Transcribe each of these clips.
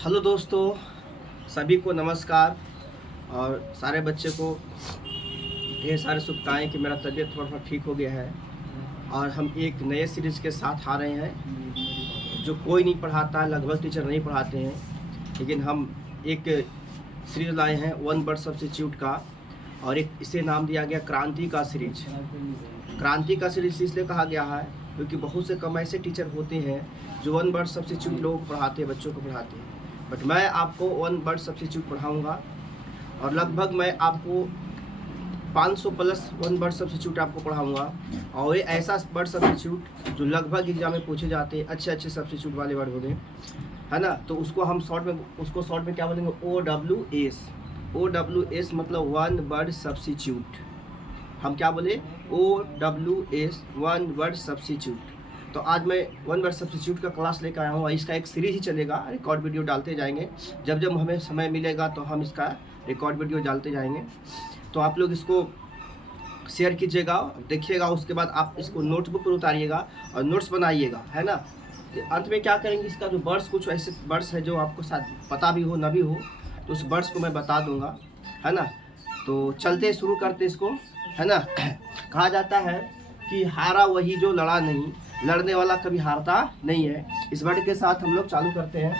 Hello दोस्तों, सभी को नमस्कार। और सारे बच्चे को ढेर सारे शुभकामनाएं कि मेरा तबीयत थोड़ा थोड़ा ठीक हो गया है। और हम एक नए सीरीज़ के साथ आ रहे हैं जो कोई नहीं पढ़ाता, लगभग टीचर नहीं पढ़ाते हैं, लेकिन हम एक सीरीज़ लाए हैं वन वर्ड सब्स्टिट्यूट का। और एक इसे नाम दिया गया क्रांति का सीरीज। क्रांति का सीरीज इसलिए कहा गया है क्योंकि बहुत से कम ऐसे टीचर होते हैं जो वन वर्ड सब्स्टिट्यूट लोग पढ़ाते हैं, बच्चों को पढ़ाते हैं। बट मैं आपको वन वर्ड सब्स्टिट्यूट पढ़ाऊँगा और लगभग मैं आपको 500 प्लस वन वर्ड सब्स्टिट्यूट आपको पढ़ाऊँगा। और ये ऐसा वर्ड सब्स्टिट्यूट जो लगभग एग्जाम में पूछे जाते हैं, अच्छे अच्छे सब्स्टिट्यूट वाले वर्ड हो गए, है ना। तो उसको हम शॉर्ट में क्या बोलेंगे, OWS मतलब वन वर्ड सब्स्टिट्यूट। हम क्या बोले, OWS वन वर्ड सब्स्टिट्यूट। तो आज मैं वन वर्ड सब्स्टिट्यूट का क्लास लेकर आया हूँ। इसका एक सीरीज ही चलेगा, रिकॉर्ड वीडियो डालते जाएंगे। जब जब हमें समय मिलेगा तो हम इसका रिकॉर्ड वीडियो डालते जाएंगे। तो आप लोग इसको शेयर कीजिएगा, देखिएगा। उसके बाद आप इसको नोटबुक पर उतारिएगा और नोट्स बनाइएगा, है ना। अंत में क्या करेंगे, इसका जो वर्ड्स, कुछ ऐसे वर्ड्स है जो आपको शायद पता भी हो ना भी हो, तो उस वर्ड्स को मैं बता दूंगा, है ना। तो चलते शुरू करते इसको, है ना। कहा जाता है कि हारा वही जो लड़ा नहीं, लड़ने वाला कभी हारता नहीं है। इस वर्ड के साथ हम लोग चालू करते हैं।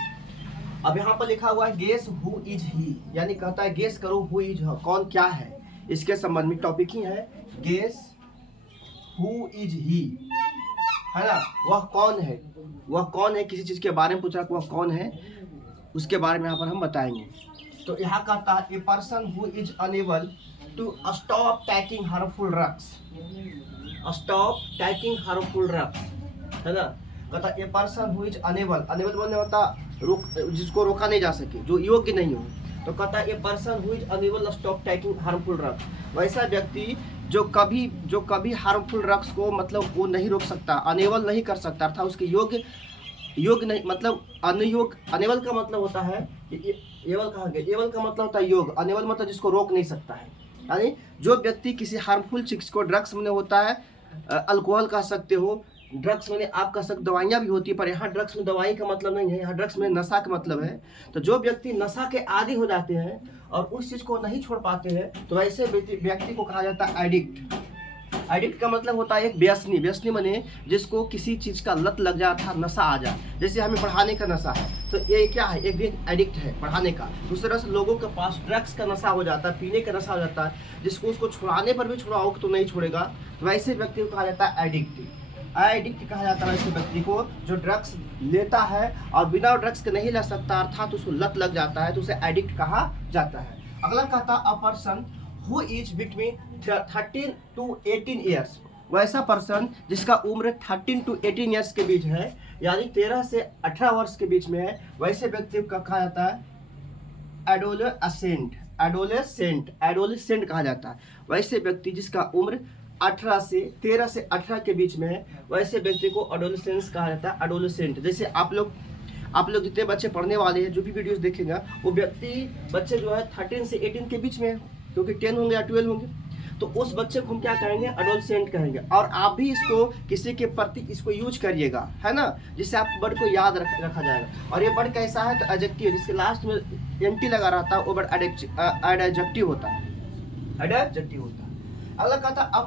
अब यहाँ पर लिखा हुआ है गेस हु इज ही, यानी कहता है गेस करो हु इज, कौन क्या है। इसके संबंध में टॉपिक ही है गेस हु इज ही, है ना। वह कौन है, वह कौन है, किसी चीज के बारे में पूछा वह कौन है, उसके बारे में यहाँ पर हम बताएंगे। तो यहाँ कहता है a person who is unable to stop taking harmful drugs, stop taking harmful drugs, है ना। कहता a person who is unable, unable बोलने होता जिसको रोका नहीं जा सके, जो योग्य नहीं हो। तो कहता है a person who is enable stop taking harmful drugs, वैसा व्यक्ति जो कभी हार्मफुल ड्रग्स को मतलब वो नहीं रोक सकता, अनेबल नहीं कर सकता, अर्थात उसके योग नहीं, मतलब अनेबल का मतलब होता है, एबल कहा गया, एबल का मतलब होता है योग, अनेबल मतलब जिसको रोक नहीं सकता है। यानी जो व्यक्ति किसी हार्मफुल चीज को, ड्रग्स में होता है अल्कोहल कह सकते हो, ड्रग्स में आप कह सकते, दवाइयाँ भी होती है, पर यहाँ ड्रग्स में दवाई का मतलब नहीं है, यहाँ ड्रग्स में नशा का मतलब है। तो जो व्यक्ति नशा के आदी हो जाते हैं और उस चीज को नहीं छोड़ पाते हैं, तो ऐसे व्यक्ति को कहा जाता है एडिक्ट। एडिक्ट का मतलब होता है एक व्यसनी, व्यसनी माने जिसको किसी चीज का लत लग जाता है, नशा आ जाए। जैसे हमें पढ़ाने का नशा है, तो ये क्या है, एक भी एडिक्ट है पढ़ाने का। दूसरी तरह से लोगों के पास ड्रग्स का नशा हो जाता है, पीने का नशा हो जाता है, जिसको उसको छुड़ाने पर भी छुड़ाओ तो नहीं छोड़ेगा, तो वैसे व्यक्ति को कहा जाता है एडिक्ट। एडिक्ट कहा जाता है ऐसे व्यक्ति को जो ड्रग्स लेता है और बिना ड्रग्स के नहीं ले सकता, अर्थात उसको लत लग जाता है, तो उसे एडिक्ट कहा जाता है। अगला कहता a person who is between 13 to 18 years, वैसा पर्सन जिसका उम्र 13 to 18 ईयर्स के बीच है, यानी 13 से 18 वर्ष के बीच में है, वैसे व्यक्ति को कहा जाता है एडोलेसेंट कहा जाता है। वैसे व्यक्ति जिसका उम्र 13 से 18 के बीच में है, वैसे व्यक्ति को एडोलेसेंस कहा जाता है, एडोलेसेंट। जैसे आप लोग जितने बच्चे पढ़ने वाले हैं, जो भी वीडियोस देखेगा, वो बच्चे जो है 13 से 18 के बीच में है, क्योंकि 10 होंगे या 12 होंगे, तो उस बच्चे को हम क्या कहेंगे, एडोलसेंट कहेंगे। और आप भी इसको किसी के प्रति इसको यूज करिएगा, है ना, जिससे आप वर्ड को याद रखा जाएगा। और ये वर्ड कैसा है, तो एडजेक्टिव, जिसके लास्ट में एंटी लगा रहता है, वो वर्ड एडजेक्टिव होता है, एडजेक्टिव होता है। अगला कहता a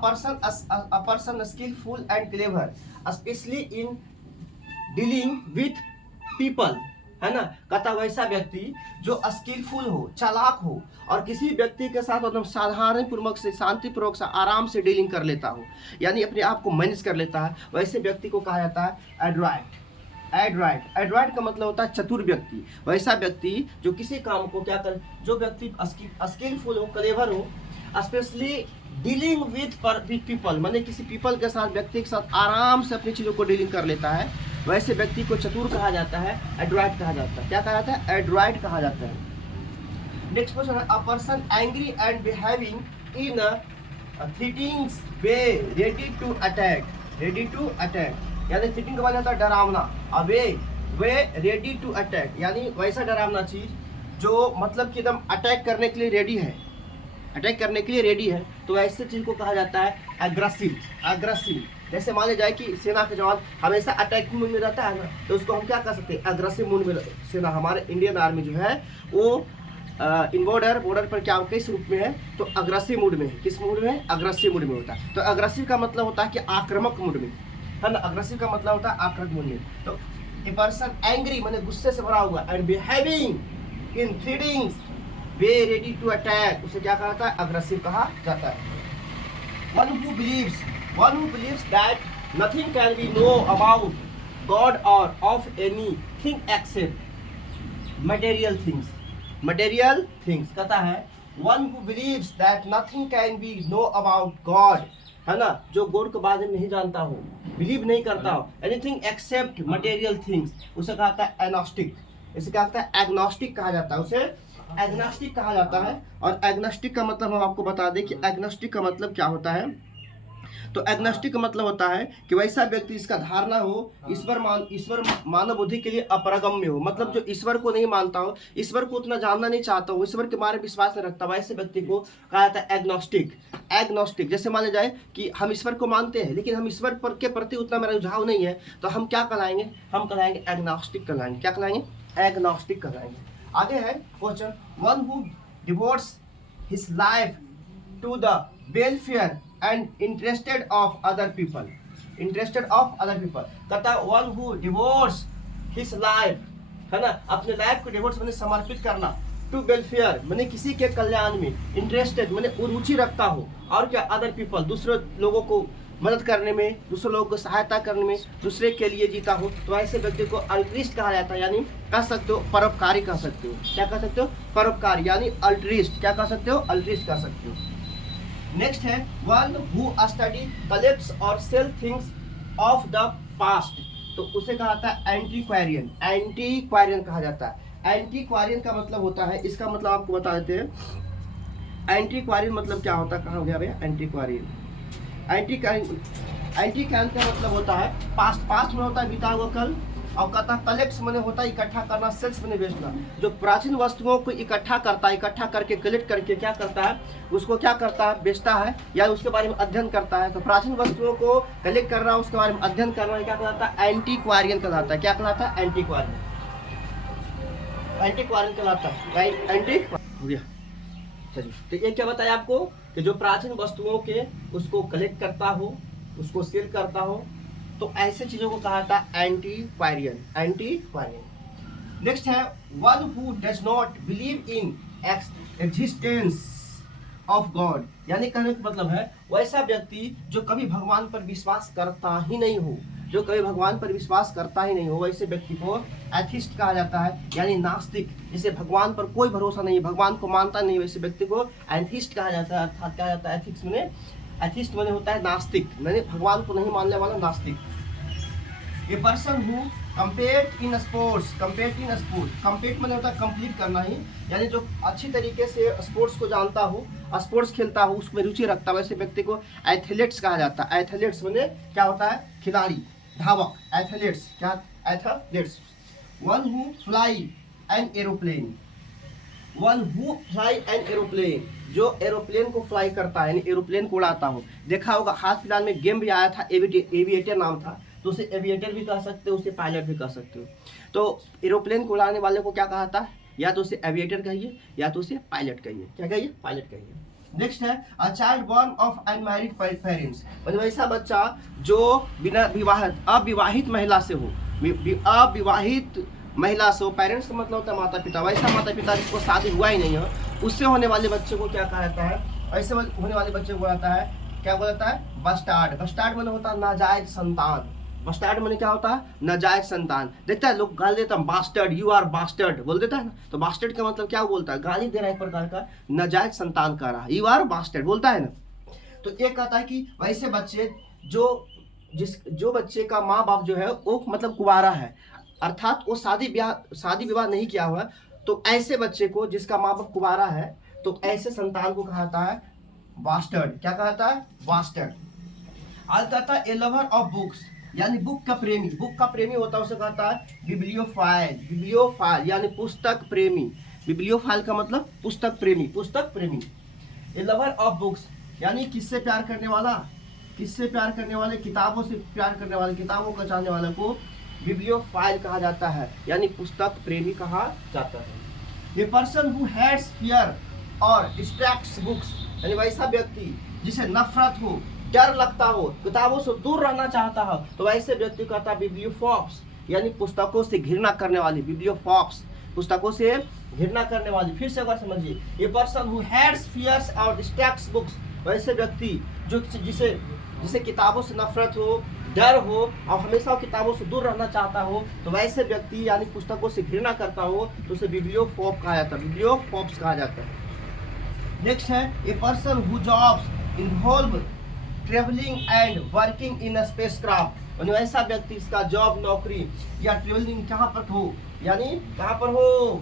person skilful and clever specially in dealing with people, है ना। कहता वैसा व्यक्ति जो स्किलफुल हो, चालाक हो, और किसी व्यक्ति के साथ एकदम साधारण पूर्वक से, शांतिपूर्वक से, आराम से डीलिंग कर लेता हो, यानी अपने आप को मैनेज कर लेता है, वैसे व्यक्ति को कहा जाता है एडराइट। एडराइट का मतलब होता है चतुर व्यक्ति। वैसा व्यक्ति जो किसी काम को क्या कर, जो व्यक्ति स्किलफुल हो, क्लेवर हो, स्पेशली डीलिंग विथ पीपल, माने किसी पीपल के साथ, व्यक्ति के साथ आराम से अपनी चीज़ों को डीलिंग कर लेता है, वैसे व्यक्ति को चतुर कहा जाता है, एडराइट कहा जाता है। क्या कहा जाता है, एडराइट कहा जाता है। नेक्स्ट क्वेश्चन है a person angry and behaving in a threatening way ready to attack, यानी थ्रेटनिंग का मतलब होता है डरावना, और वे रेडी टू अटैक, यानी वैसा डरावना चीज जो मतलब कि एकदम अटैक करने के लिए रेडी है। अटैक करने के लिए रेडी है, तो ऐसे चीज को कहा जाता है एग्रेसिव। एग्रेसिव जैसे मान लिया जाए कि सेना के जवान हमेशा अटैकिंग मूड में रहता है ना, तो उसको हम क्या कर सकते हैं, एग्रेसिव मूड में। सेना हमारे इंडियन आर्मी जो है वो इन बॉर्डर पर क्या किस रूप में है, तो अग्रेसिव मूड में है। किस मूड में है, अग्रेसिव मूड में होता है। तो अग्रेसिव का मतलब होता है कि आक्रामक मूड में है ना, अग्रेसिव का मतलब होता है आक्रामक मूड में। तो ए पर्सन एंग्री माने गुस्से से भरा हुआ, and behaving in threatening way ready to attack, उसे क्या कहा जाता है, अग्रेसिव कहा जाता है। One who believes that nothing can be known about God और of anything except material things. Material things कहता है one who believes that nothing can be known about God, है ना, जो गॉड के बारे में नहीं जानता हो, बिलीव नहीं करता हो, एनीथिंग एक्सेप्ट मटेरियल थिंग्स, उसे कहा जाता है एग्नोस्टिक। इसे क्या कहता है, एग्नोस्टिक कहा जाता है, उसे एग्नोस्टिक कहा जाता है। और एग्नोस्टिक का मतलब हम आपको बता दें कि एग्नोस्टिक का मतलब क्या होता है। तो एग्नोस्टिक का मतलब होता है कि वैसा व्यक्ति जिसका धारणा हो ईश्वर मानव बुद्धि के लिए अपरगम्य हो, मतलब जो ईश्वर को नहीं मानता हो, ईश्वर को उतना जानना नहीं चाहता हो, ईश्वर के बारे में विश्वास नहीं रखता, वैसे व्यक्ति को कहा जाता है एग्नोस्टिक। एग्नोस्टिक जैसे मान लिया जाए कि हम ईश्वर को मानते हैं लेकिन हम ईश्वर पर के प्रति उतना मेरा रुझाव नहीं है, तो हम क्या कहलाएंगे, हम कहलाएंगे एग्नोस्टिक कहलाएंगे। क्या कहलाएंगे, एग्नोस्टिक कहलाएंगे। आगे है question, one who devotes his life to the welfare and interested of other people, कहता one who devotes his life, है ना, अपने लाइफ को डिवोर्स मैंने समर्पित करना, टू वेलफेयर मैंने किसी के कल्याण में, इंटरेस्टेड मैंने रुचि रखता हो, और क्या अदर पीपल दूसरे लोगों को मदद करने में, दूसरे लोगों को सहायता करने में, दूसरे के लिए जीता हो, तो ऐसे व्यक्ति को अल्ट्रिस्ट कहा जाता है, यानी कह सकते हो परोपकारी कह सकते हो। क्या कह सकते हो, परोपकारी, यानी अल्ट्रिस्ट। क्या कह सकते हो, अल्ट्रिस्ट कह सकते हो। नेक्स्ट है वन हु स्टडी कलेक्ट्स और sell things of the past, तो उसे कहा जाता है एंटीक्वारियन। एंटीक्वारियन कहा जाता है। एंटीक्वारियन का मतलब होता है, इसका मतलब आपको बता देते हैं। एंटीक्वारियन मतलब क्या होता है, कहाँ गया भैया एंटीक्वारियन। एंटीक्वारियन का मतलब होता है पास्ट में होता है बीता हुआ कल, और कहता है कलेक्ट मैंने होता है इकट्ठा करना, सेल्स मैंने बेचना। जो प्राचीन वस्तुओं को इकट्ठा करता है, इकट्ठा करके कलेक्ट करके क्या करता है, उसको क्या करता है, बेचता है, या उसके बारे में अध्ययन करता है। तो प्राचीन वस्तुओं को कलेक्ट करना, उसके बारे में अध्ययन करना क्या कहलाता है, एंटीक्वारियन कहलाता है। क्या कहलाता है, एंटीक्वारियन। एंटीक्वारियन कहलाता है, एंटी। चलिए, तो ये क्या बताया आपको कि जो प्राचीन वस्तुओं के उसको कलेक्ट करता हो, उसको सेल करता हो, तो ऐसे चीजों को कहा जाता है एंटीक्वारियन। एंटीक्वारियन। नेक्स्ट है one who does not believe in existence of God, यानी कहने का मतलब है वैसा व्यक्ति जो कभी भगवान पर विश्वास करता ही नहीं हो, जो कभी भगवान पर विश्वास करता ही नहीं हो, वैसे व्यक्ति को एथिस्ट कहा जाता है, यानी नास्तिक। जिसे भगवान पर कोई भरोसा नहीं, भगवान को मानता नहीं, वैसे व्यक्ति को एथिस्ट कहा जाता है। अर्थात क्या जाता है, एथिक्स में एथिस्ट मैंने होता है नास्तिक, मैंने भगवान को नहीं मानने वाला नास्तिक। ए person who compete in sports, compete मैंने होता है कंप्लीट करना ही, यानी जो अच्छी तरीके से स्पोर्ट्स को जानता हो, स्पोर्ट्स खेलता हो, उसमें रुचि रखता है, वैसे व्यक्ति को एथलीट्स कहा जाता है। एथलीट्स मैंने क्या होता है, खिलाड़ी, धावक, एथलीट्स। क्या athletes. One who fly an aeroplane, जो एरोप्लेन को फ्लाई करता है, यानी एरोप्लेन को उड़ाता हो। देखा होगा हाल फिलहाल में गेम भी आया था, एविएटर नाम था, तो उसे एविएटर भी कह सकते हो, उसे पायलट भी कह सकते हो। तो एरोप्लेन को उड़ाने वाले को क्या कहा था, या तो उसे एविएटर कहिए या तो उसे पायलट कहिए। क्या कहिए, पायलट कहिए। नेक्स्ट है a child born of unmarried parents, मतलब ऐसा बच्चा जो बिना अविवाहित महिला से हो, अविवाहित महिला से हो। पेरेंट्स का मतलब होता है माता पिता, वैसा माता पिता जिसको शादी हुआ ही नहीं है, उससे होने वाले बच्चे को क्या कहा जाता है, ऐसे होने वाले बच्चे को बोलता है, क्या बोलता है, बस्टार्ड। बस्टार्ड मैंने होता है नाजायज संतान। बस्टार्ड मैंने क्या होता है, नाजायज संतान। देखता है लोग गाली देता है, बास्टर्ड, यू आर बास्टर्ड बोल देता है ना, तो बास्टर्ड का मतलब क्या बोलता है, गाली दे रहा है, एक प्रकार का नाजायज संतान कह रहा है, यू आर बास्टर्ड बोलता है ना। तो ये कहता है कि वैसे बच्चे जो बच्चे का माँ बाप जो है वो मतलब कुंवारा है, अर्थात वो शादी विवाह नहीं किया हुआ, तो ऐसे बच्चे को जिसका माँ बाप कुंवारा है, तो ऐसे संतान को कहा जाता है बास्टर्ड। क्या कहता है, बास्टर्ड। आज कहता है ए लवर ऑफ बुक्स, यानी बुक का प्रेमी। बुक का प्रेमी होता है, उसे कहता है बिब्लियोफाइल, यानी पुस्तक प्रेमी। बिब्लियोफाइल का मतलब पुस्तक प्रेमी। ए लवर ऑफ बुक्स यानी किससे प्यार करने वाला, किससे प्यार करने वाले, किताबों से प्यार करने वाले, किताबों को चाहने वाले को बिब्लियोफाइल कहा जाता है, यानी पुस्तक प्रेमी कहा जाता है। A person who hats fear और डिस्ट्रैक्ट्स बुक्स यानी वैसा व्यक्ति जिसे नफरत हो, डर लगता हो, किताबों से दूर रहना चाहता हो, तो वैसे व्यक्ति कहता है बिब्लियोफॉब्स यानी पुस्तकों से घृणा करने वाली, बिब्लियोफॉब्स पुस्तकों से घृणा करने वाली। फिर से अगर समझिए, a person who hates fears और डिस्ट्रैक्ट्स बुक्स वैसे व्यक्ति जो जिसे किताबों से नफरत हो, डर हो और हमेशा किताबों से दूर रहना चाहता हो, तो वैसे व्यक्ति यानी पुस्तकों से घृणा करता हो तो उसे बिब्लियोफोब कहा जाता है, बिब्लियोफोब्स कहा जाता है। नेक्स्ट है a person who jobs involve travelling and working in spacecraft यानी ऐसा व्यक्ति इसका जॉब, नौकरी या ट्रेवलिंग कहाँ पर हो, यानी कहाँ पर हो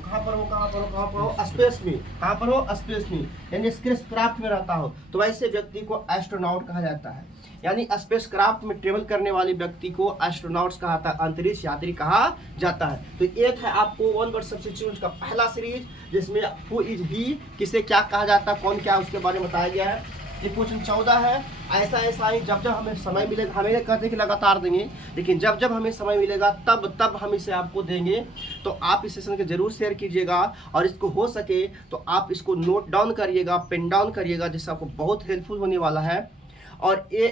स्पेस में, कहाँ पर हो स्पेस में यानी स्पेसक्राफ्ट में रहता हो, तो वैसे व्यक्ति को एस्ट्रोनॉट कहा जाता है, यानी स्पेसक्राफ्ट में ट्रेवल करने वाले व्यक्ति को एस्ट्रोनॉट्स कहा जाता है, अंतरिक्ष यात्री कहा जाता है। तो एक है आपको वन वर्ड सब्स्टिट्यूट का पहला सीरीज जिसमें हु इज ही, किसे क्या कहा जाता है, कौन क्या उसके बारे में बताया गया है। ये क्वेश्चन 14 है। ऐसा ही जब जब हमें समय मिलेगा, हमें कहते हैं कि लगातार देंगे, लेकिन जब जब हमें समय मिलेगा तब हम इसे आपको देंगे। तो आप इस सेशन को जरूर शेयर कीजिएगा और इसको हो सके तो आप इसको नोट डाउन करिएगा, पेन डाउन करिएगा, जिससे आपको बहुत हेल्पफुल होने वाला है। और ये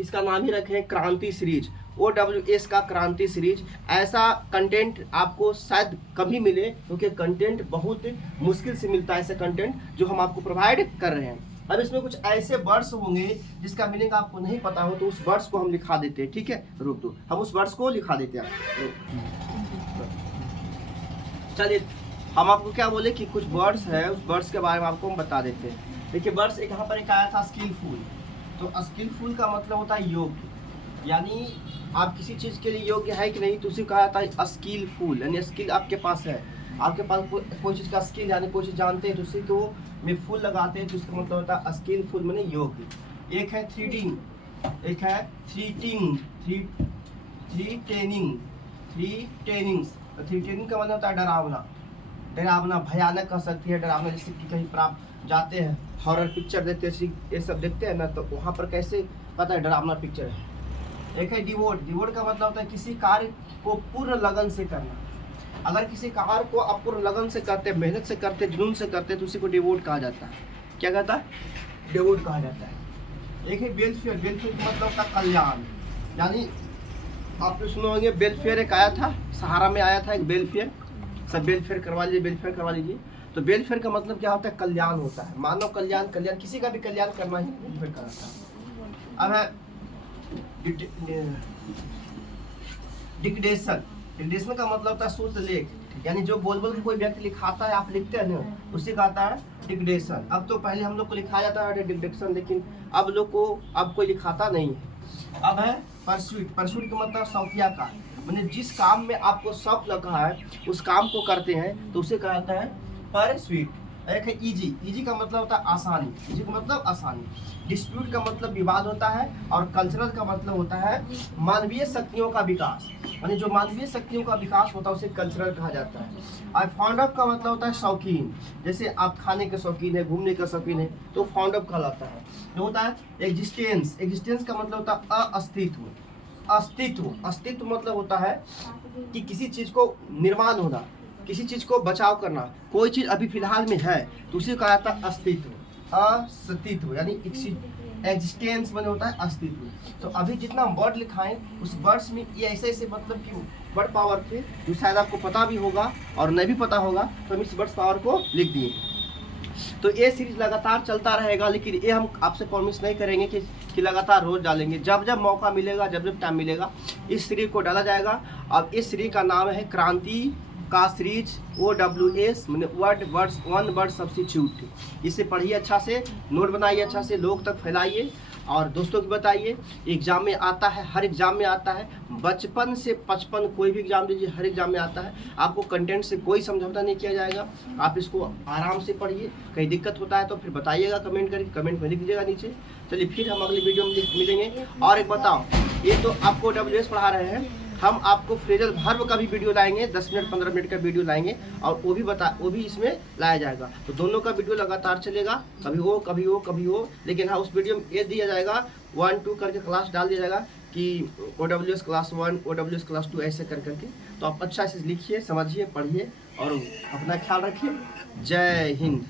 इसका नाम ही रखें क्रांति सीरीज, OWS का क्रांति सीरीज। ऐसा कंटेंट आपको शायद कभी मिले क्योंकि कंटेंट बहुत मुश्किल से मिलता है, ऐसा कंटेंट जो हम आपको प्रोवाइड कर रहे हैं। अब इसमें कुछ ऐसे वर्ड्स होंगे जिसका मीनिंग आपको नहीं पता हो, तो उस वर्ड्स को हम लिखा देते हैं, ठीक है, रुक दो, हम उस वर्ड्स को लिखा देते हैं। चलिए हम आपको क्या बोले कि कुछ वर्ड्स है, उस वर्ड्स के बारे में आपको हम बता देते हैं। देखिए वर्ड्स एक यहाँ पर एक आया था स्किलफुल, तो स्किलफुल का मतलब होता है योग्य, यानी आप किसी चीज़ के लिए योग्य है कि नहीं, तो उसी कहा जाता है स्किलफुल, यानी स्किल आपके पास है, आपके पास कोई चीज़ का स्किल यानी कोई चीज़ जानते हैं तो उसी को में फुल लगाते हैं, तो इसका मतलब होता है स्किलफुल माने योग्य। एक है थ्रीटिंग, एक है थ्रीटेनिंग का मतलब होता है डरावना, भयानक कह सकती है, डरावना। जैसे कि कहीं पर आप जाते हैं, हॉरर पिक्चर देखते हैं, ये सब देखते हैं ना, तो वहाँ पर कैसे पता है डरावना पिक्चर है। एक है डिवोट का मतलब होता है किसी कार्य को पूर्ण लगन से करना। अगर किसी कार्य को आप पूर्ण लगन से करते, मेहनत से करते, जुनून से करते, तो उसी को डिवोट कहा जाता है। क्या कहता है? डिवोट कहा जाता है। एक है वेलफेयर का मतलब होता है कल्याण, यानी आपने सुना होंगे वेलफेयर एक आया था, सहारा में आया था एक वेलफेयर, सब वेलफेयर करवा लीजिए। तो वेलफेयर का मतलब क्या होता है? कल्याण होता है, मानव कल्याण, किसी का भी कल्याण करना ही वेलफेयर कराता है। अब है डिक्टेशन का मतलब होता है शुद्ध लेख, यानी जो बोल के कोई व्यक्ति लिखाता है, आप लिखते हैं ना, उसी का आता है डिक्टेशन। अब तो पहले हम लोग को लिखाया जाता है डिक्टेशन, लेकिन अब कोई लिखाता नहीं है। अब है परस्यूट का मतलब शौकिया का, मैंने जिस काम में आपको शौक लगा है उस काम को करते हैं तो उसे कहा जाता है परस्यूट। एक है इजी का मतलब होता है आसानी, इजी का मतलब आसानी। डिस्प्यूट का मतलब विवाद होता है, और कल्चरल का मतलब होता है मानवीय शक्तियों का विकास, यानी जो मानवीय शक्तियों का विकास होता है उसे कल्चरल कहा जाता है। और फाउंड ऑफ का मतलब होता है शौकीन, जैसे आप खाने के शौकीन है, घूमने का शौकीन है, तो फाउंड ऑफ कहलाता है। जो होता है एग्जिस्टेंस का मतलब होता है अस्तित्व मतलब होता है कि किसी चीज़ को निर्माण होना, किसी चीज़ को बचाव करना, कोई चीज़ अभी फिलहाल में है तो उसी को कहा जाता है अस्तित्व, यानी एग्जिस्टेंस में होता है अस्तित्व। तो अभी जितना वर्ड लिखाएं उस वर्ड्स में ये ऐसे मतलब कि वर्ड पावर थे जो शायद आपको पता भी होगा और नहीं भी पता होगा, तो हम इस वर्ड पावर को लिख दिए। तो ये सीरीज लगातार चलता रहेगा, लेकिन ये हम आपसे प्रॉमिस नहीं करेंगे कि लगातार रोज डालेंगे। जब जब मौका मिलेगा, जब जब टाइम मिलेगा, इस सीरीज को डाला जाएगा। अब इस सीरीज का नाम है क्रांति का सीरीज OWS मैंने वन वर्ड सब्स्टिट्यूट। इसे पढ़िए अच्छा से, नोट बनाइए अच्छा से, लोग तक फैलाइए और दोस्तों को बताइए। एग्जाम में आता है, हर एग्जाम में आता है, बचपन से 55 कोई भी एग्जाम दीजिए, हर एग्जाम में आता है। आपको कंटेंट से कोई समझौता नहीं किया जाएगा, आप इसको आराम से पढ़िए। कहीं दिक्कत होता है तो फिर बताइएगा, कमेंट करके, कमेंट में लिख दीजिएगा नीचे। चलिए फिर हम अगली वीडियो में मिलेंगे। और एक बताओ, ये तो आपको OWS पढ़ा रहे हैं, हम आपको फ्रेजल वर्ब का भी वीडियो लाएंगे, 10 मिनट 15 मिनट का वीडियो लाएंगे और वो भी इसमें लाया जाएगा। तो दोनों का वीडियो लगातार चलेगा, कभी वो कभी वो कभी वो। लेकिन हाँ, उस वीडियो में ये दिया जाएगा 1 2 करके क्लास डाल दिया जाएगा कि OWS क्लास 1 OWS क्लास 2 ऐसे कर करके। तो आप अच्छा से लिखिए, समझिए, पढ़िए और अपना ख्याल रखिए। जय हिंद।